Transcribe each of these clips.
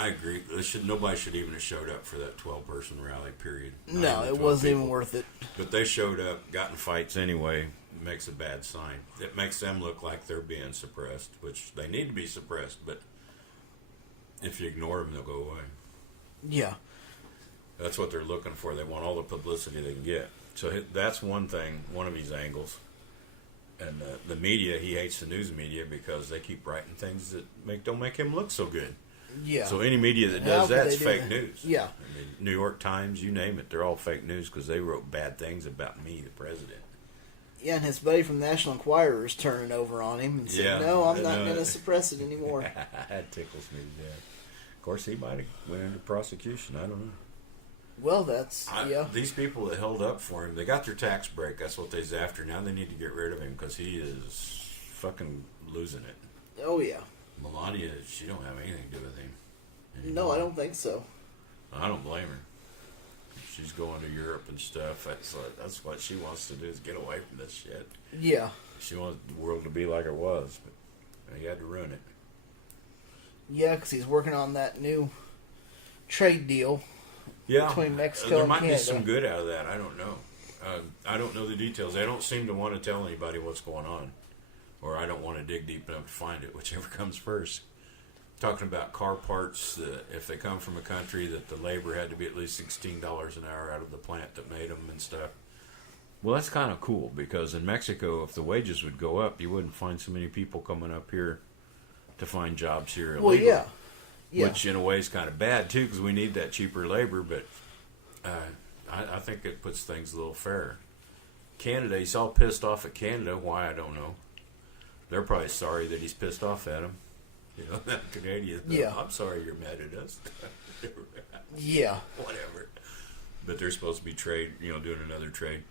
I agree. Nobody should even have showed up for that 12-person rally. Period. No, it wasn't even worth it. But they showed up, got in fights anyway. Makes a bad sign. It makes them look like they're being suppressed, which they need to be suppressed. But if you ignore them, they'll go away. Yeah. That's what they're looking for. They want all the publicity they can get. So that's one thing, one of his angles. And the media, he hates the news media because they keep writing things that don't make him look so good. Yeah. So any media that does that's fake news. Yeah. I mean, New York Times, you name it, they're all fake news because they wrote bad things about me, the president. Yeah, and his buddy from National Enquirer is turning over on him and saying, "No, I'm not going to suppress it anymore." That tickles me to death. Of course, he might have went into prosecution. I don't know. Well, These people that held up for him, they got their tax break. That's what they's after. Now they need to get rid of him because he is fucking losing it. Oh, yeah. Melania, she don't have anything to do with him anymore. No, I don't think so. I don't blame her. She's going to Europe and stuff. That's what she wants to do is get away from this shit. Yeah. She wants the world to be like it was, but he had to ruin it. Yeah, because he's working on that new trade deal between Mexico and Canada. There might be some good out of that. I don't know. I don't know the details. They don't seem to want to tell anybody what's going on. Or I don't want to dig deep enough to find it, whichever comes first. Talking about car parts, if they come from a country that the labor had to be at least $16 an hour out of the plant that made them and stuff. Well, that's kind of cool because in Mexico, if the wages would go up, you wouldn't find so many people coming up here to find jobs here illegally. Well, yeah. Which in a way is kind of bad too because we need that cheaper labor, but I think it puts things a little fairer. Canada, he's all pissed off at Canada. Why, I don't know. They're probably sorry that he's pissed off at them. You know, that Canadian. Yeah. I'm sorry you're mad at us. Yeah. Whatever. But they're supposed to be doing another trade.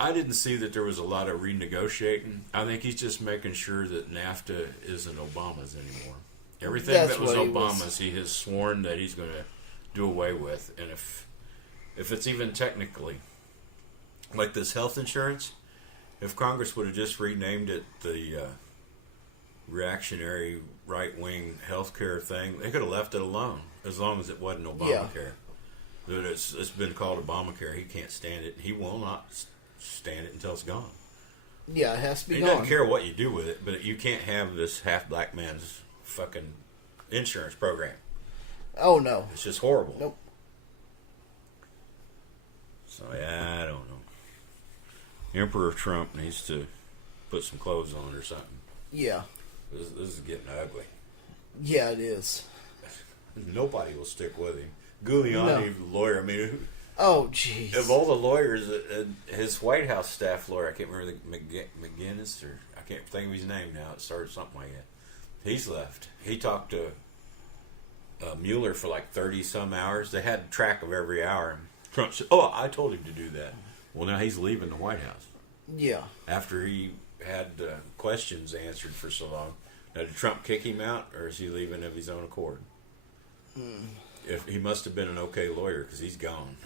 I didn't see that there was a lot of renegotiating. I think he's just making sure that NAFTA isn't Obama's anymore. Everything that was Obama's, he has sworn that he's going to do away with. And if it's even technically, like this health insurance, if Congress would have just renamed it the reactionary right-wing health care thing, they could have left it alone as long as it wasn't Obamacare. But it's been called Obamacare. He can't stand it. He will not stand it until it's gone. Yeah, it has to be gone. He doesn't care what you do with it, but you can't have this half-black man's fucking insurance program. Oh, no. It's just horrible. Nope. So, yeah, I don't know. Emperor Trump needs to put some clothes on or something. Yeah. This is getting ugly. Yeah, it is. Nobody will stick with him. Giuliani, the lawyer, I mean... Oh, jeez. Of all the lawyers, his White House staff lawyer, I can't remember McGinnis, or I can't think of his name now. It started something like that. He's left. He talked to Mueller for like 30-some hours. They had track of every hour. Trump said, "Oh, I told him to do that." Well, now he's leaving the White House. Yeah. After he had questions answered for so long. Now, did Trump kick him out, or is he leaving of his own accord? If he must have been an okay lawyer, because he's gone.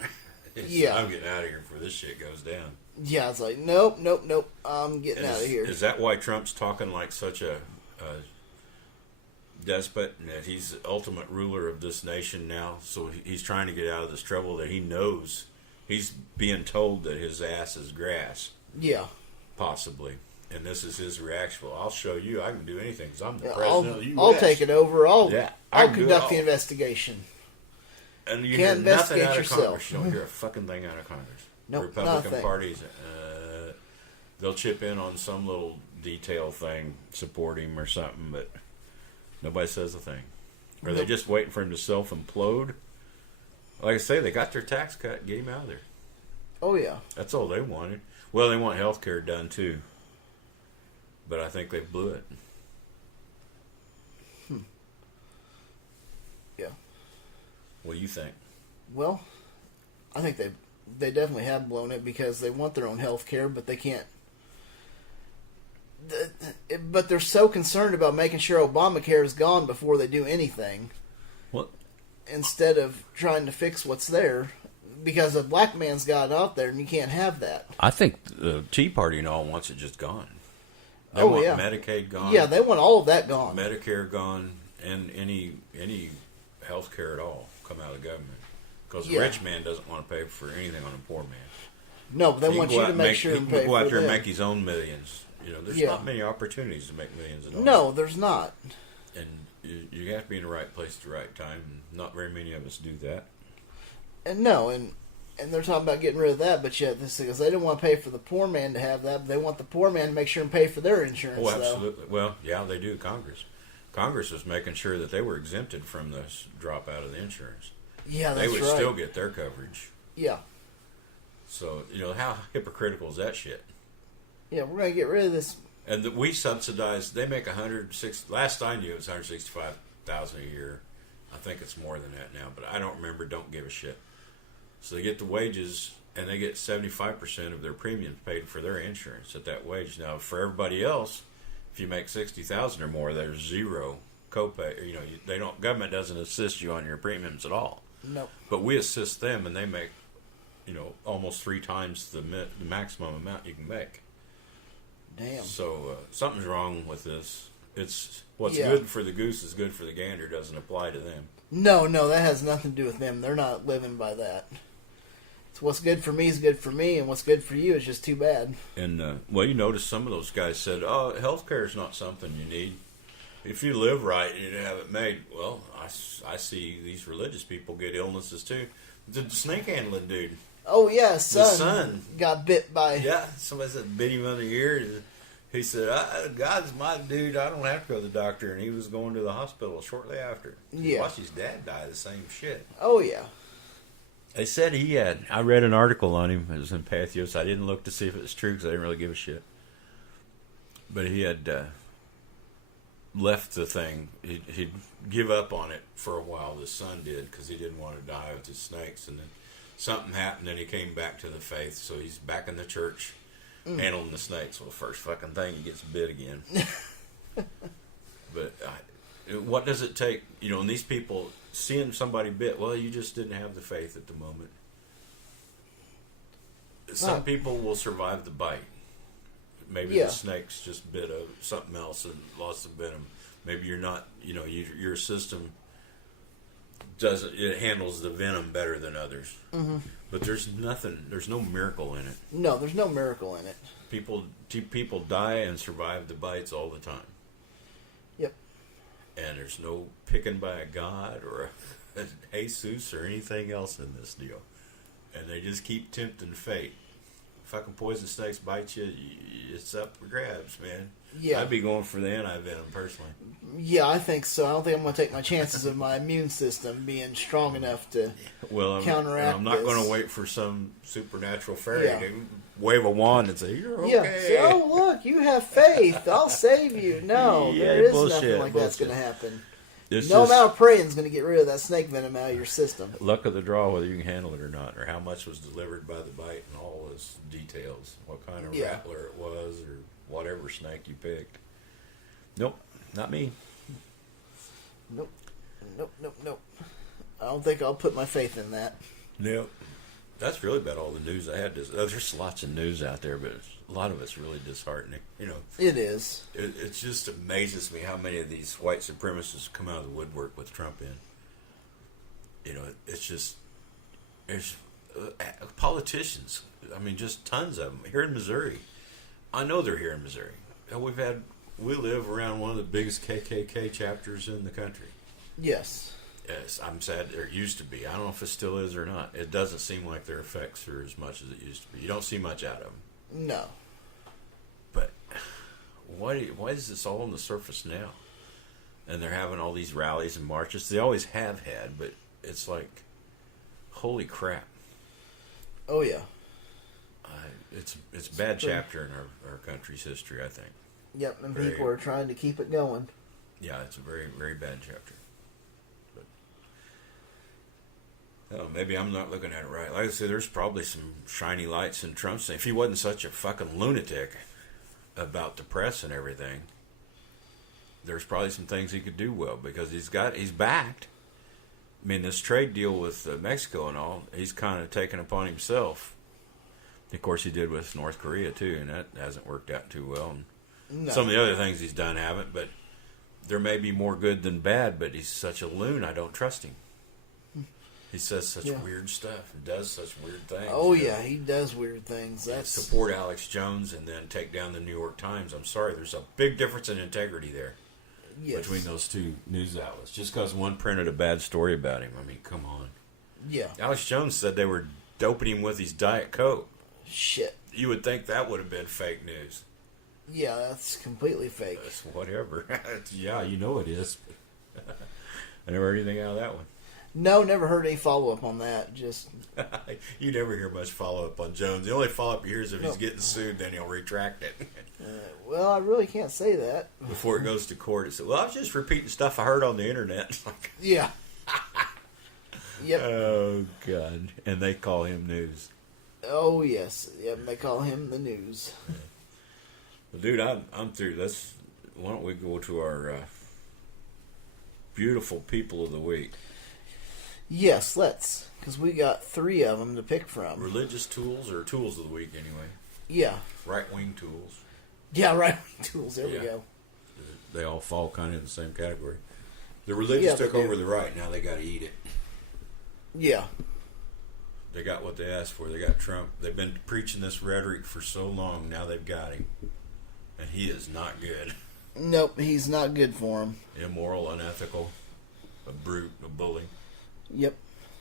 Yeah. I'm getting out of here before this shit goes down. Yeah, it's like, nope. I'm getting out of here. Is that why Trump's talking like such a despot, and that he's the ultimate ruler of this nation now? So he's trying to get out of this trouble that he knows. He's being told that his ass is grass. Yeah. Possibly. And this is his reaction. Well, I'll show you. I can do anything because I'm the president of the U.S. I'll take it over. I'll conduct the all. investigation. And you Can't hear nothing investigate out of yourself. Congress. You don't hear a fucking thing out of Congress. Nope, the Republican nothing. parties, they'll chip in on some little detail thing, support him or something, but nobody says a thing. Are they just waiting for him to self-implode? Like I say, they got their tax cut. Get him out of there. Oh, yeah. That's all they wanted. Well, they want health care done, too. But I think they blew it. Yeah. What do you think? Well, I think they definitely have blown it because they want their own health care, but they can't. But they're so concerned about making sure Obamacare is gone before they do anything. What? Instead of trying to fix what's there, because a black man's got it out there, and you can't have that. I think the Tea Party and all wants it just gone. They Oh, want yeah. Medicaid gone. Yeah, they want all of that gone. Medicare gone, and any health care at all come out of the government. Because the rich man doesn't want to pay for anything on a poor man. No, but they want you to make sure and pay for He can go out there and them. make his own millions. There's not many opportunities to make millions at all. No, there's not. And you have to be in the right place at the right time. And not very many of us do that. And they're talking about getting rid of that, but yet this because they don't want to pay for the poor man to have that, but they want the poor man to make sure and pay for their insurance. Oh, absolutely. Well, yeah, they do. Congress was making sure that they were exempted from this drop out of the insurance. Yeah, that's They right. would still get their coverage. Yeah. So, how hypocritical is that shit? Yeah, we're going to get rid of this. And we subsidize, they make last I knew it was $165,000 a year. I think it's more than that now, but I don't remember, don't give a shit. So they get the wages, and they get 75% of their premiums paid for their insurance at that wage. Now, for everybody else, if you make $60,000 or more, there's zero copay. Government doesn't assist you on your premiums at all. Nope. But we assist them, and they make, almost 3 times the maximum amount you can make. Damn. So something's wrong with this. It's what's good for the goose is good for the gander doesn't apply to them. No, that has nothing to do with them. They're not living by that. It's what's good for me is good for me, and what's good for you is just too bad. And, you notice some of those guys said, oh, health care is not something you need. If you live right and you have it made, well, I see these religious people get illnesses too. The snake handling dude. Oh, yeah, The son got bit by... Yeah, somebody said bit him on the ear. He said, God's my dude. I don't have to go to the doctor. And he was going to the hospital shortly after. Yeah. Watched his dad die of the same shit. Oh, yeah. They said he had... I read an article on him. It was in Pathos. I didn't look to see if it was true because I didn't really give a shit. But he had left the thing. He'd give up on it for a while. The son did because he didn't want to die with his snakes. And then something happened and he came back to the faith. So he's back in the church handling the snakes. Well, first fucking thing, he gets bit again. But what does it take? And these people seeing somebody bit, well, you just didn't have the faith at the moment. Some people will survive the bite. Maybe the snake's just bit of something else and lost the venom. Maybe you're not, your system it handles the venom better than others. Mm-hmm. But there's no miracle in it. No, there's no miracle in it. People die and survive the bites all the time. Yep. And there's no picking by a god or a Jesus or anything else in this deal. And they just keep tempting fate. Fucking poison snakes bite you, it's up for grabs, man. Yeah. I'd be going for the anti-venom, personally. Yeah, I think so. I don't think I'm going to take my chances of my immune system being strong enough to counteract I'm not going to wait for some supernatural fairy to wave a wand and say, you're okay. Yeah. Say, oh, look, you have faith. I'll save you. No, there is nothing like that's going to happen. No amount of praying is going to get rid of that snake venom out of your system. Luck of the draw, whether you can handle it or not, or how much was delivered by the bite and all those details. What kind of rattler it was, or whatever snake you picked. Nope, not me. Nope. I don't think I'll put my faith in that. Nope. That's really about all the news I had. There's lots of news out there, but a lot of it's really disheartening. It is. It just amazes me how many of these white supremacists come out of the woodwork with Trump in. It's just there's politicians. I mean, just tons of them here in Missouri. I know they're here in Missouri. We live around one of the biggest KKK chapters in the country. Yes. Yes, I'm sad there used to be. I don't know if it still is or not. It doesn't seem like their effects are as much as it used to be. You don't see much out of them. No. But why is this all on the surface now? And they're having all these rallies and marches. They always have had, but it's like, holy crap. Oh, yeah. It's a bad chapter in our country's history, I think. Yep, and people are trying to keep it going. Yeah, it's a very, very bad chapter. Maybe I'm not looking at it right. Like I said, there's probably some shiny lights in Trump's thing. If he wasn't such a fucking lunatic about the press and everything, there's probably some things he could do well because he's backed. I mean, this trade deal with Mexico and all, he's kind of taken upon himself. Of course, he did with North Korea too, and that hasn't worked out too well. And some of the other things he's done haven't, but there may be more good than bad. But he's such a loon, I don't trust him. He says such weird stuff and does such weird things. Oh, yeah, he does weird things. That's support Alex Jones and then take down the New York Times. I'm sorry, there's a big difference in integrity there between those two news outlets. Just because one printed a bad story about him. I mean, come on. Yeah. Alex Jones said they were doping him with his Diet Coke. Shit. You would think that would have been fake news. Yeah, that's completely fake. That's whatever. Yeah, you know it is. I never heard anything out of that one. No, never heard any follow-up on that. Just you never hear much follow-up on Jones. The only follow-up you hear is if he's getting sued, then he'll retract it. Well, I really can't say that. Before it goes to court, it says, well, I was just repeating stuff I heard on the internet. Yeah. Yep. Oh, God. And they call him news. Oh, yes. Yep, they call him the news. Yeah. Well, dude, I'm through. Why don't we go to our beautiful people of the week? Yes, let's. Because we got 3 of them to pick from. Religious tools or tools of the week, anyway? Yeah. Right-wing tools. Yeah, right-wing tools. There we go. They all fall kind of in the same category. The religious took over the right. Now they got to eat it. Yeah. They got what they asked for. They got Trump. They've been preaching this rhetoric for so long. Now they've got him. And he is not good. Nope, he's not good for him. Immoral, unethical, a brute, a bully. Yep.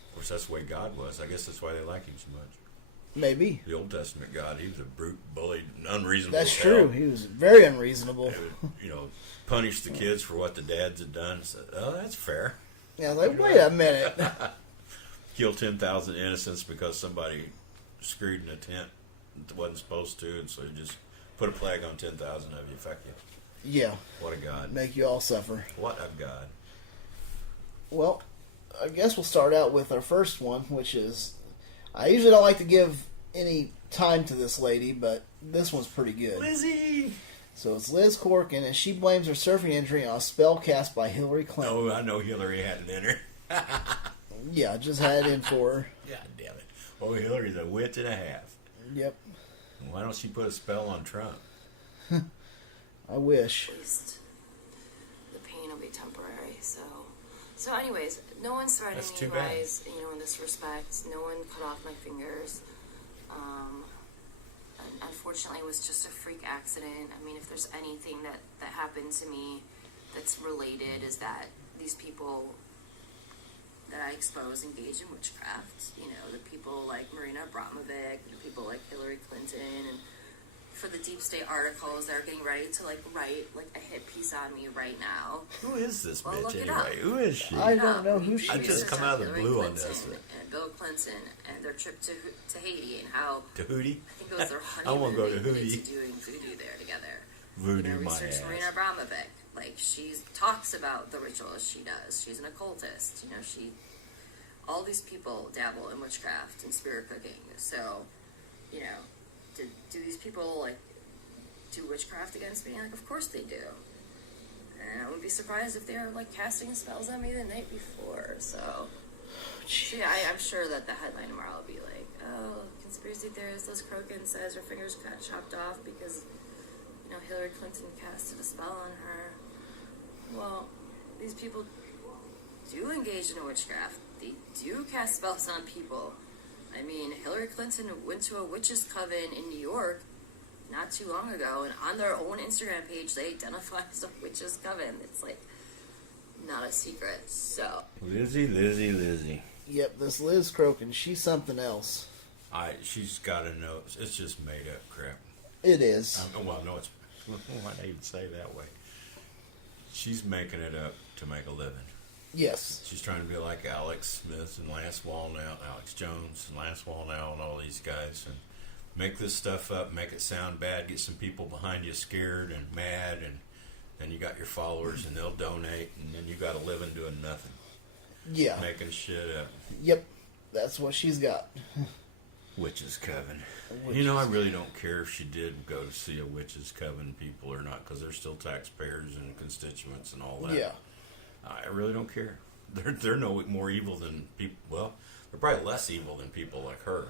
Of course, that's the way God was. I guess that's why they like him so much. Maybe. The Old Testament God, he was a brute, bully, unreasonable. That's true. He was very unreasonable. Would, punish the kids for what the dads had done. So, oh, that's fair. Yeah, I was like, wait a minute. Kill 10,000 innocents because somebody screwed in a tent that wasn't supposed to, and so you just put a plague on 10,000 of you. Fuck you. Yeah. What a God. Make you all suffer. What a God. Well, I guess we'll start out with our first one, which is, I usually don't like to give any time to this lady, but this one's pretty good. Lizzie! So it's Liz Corkin, and she blames her surfing injury on a spell cast by Hillary Clinton. Oh, I know Hillary had it in her. Yeah, just had it in for her. God damn it. Oh, Hillary's a witch and a half. Yep. Why don't she put a spell on Trump? I wish. At least the pain will be temporary. So anyways, no one's threatening me, guys. In this respect, no one cut off my fingers. Unfortunately, it was just a freak accident. I mean, if there's anything that happened to me that's related, is that these people that I expose engage in witchcraft. The people like Marina Abramovic, the people like Hillary Clinton, and for the deep state articles that are getting ready to write a hit piece on me right now. Who is this bitch look it anyway? up. Who is she? I don't know who she I is. just come out of the blue on this. And Bill Clinton and their trip to Haiti and how to Hootie. I think it was their I want to go to honeymoon Hootie. doing voodoo there together. Voodoo my research ass. Marina Abramovic. She talks about the rituals she does. She's an occultist. All these people dabble in witchcraft and spirit cooking. So, do these people do witchcraft against me? Of course they do. And I wouldn't be surprised if they're casting spells on me the night before. So yeah, I'm sure that the headline tomorrow will be conspiracy theorist Liz Crokin says her fingers got chopped off because Hillary Clinton casted a spell on her. Well, these people do engage in witchcraft. They do cast spells on people. I mean, Hillary Clinton went to a witches' coven in New York not too long ago, and on their own Instagram page, they identify as a witches' coven. It's not a secret. So Lizzie. Yep, this Liz Crokin, she's something else. She's got to know. It's just made up crap. It is. No, it's. Why did I even say it that way? She's making it up to make a living. Yes. She's trying to be like Alex Smith and Alex Jones and Lance Wallnau and all these guys and make this stuff up, make it sound bad, get some people behind you scared and mad, and then you got your followers and they'll donate, and then you got a living doing nothing. Yeah. Making shit up. Yep. That's what she's got. Witches' coven. I really don't care if she did go to see a witches' coven people or not, because they're still taxpayers and constituents and all that. Yeah. I really don't care. They're no more evil than people. Well, they're probably less evil than people like her,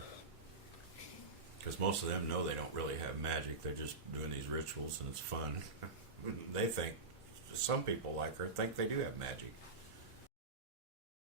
because most of them know they don't really have magic. They're just doing these rituals and it's fun. They think some people like her think they do have magic.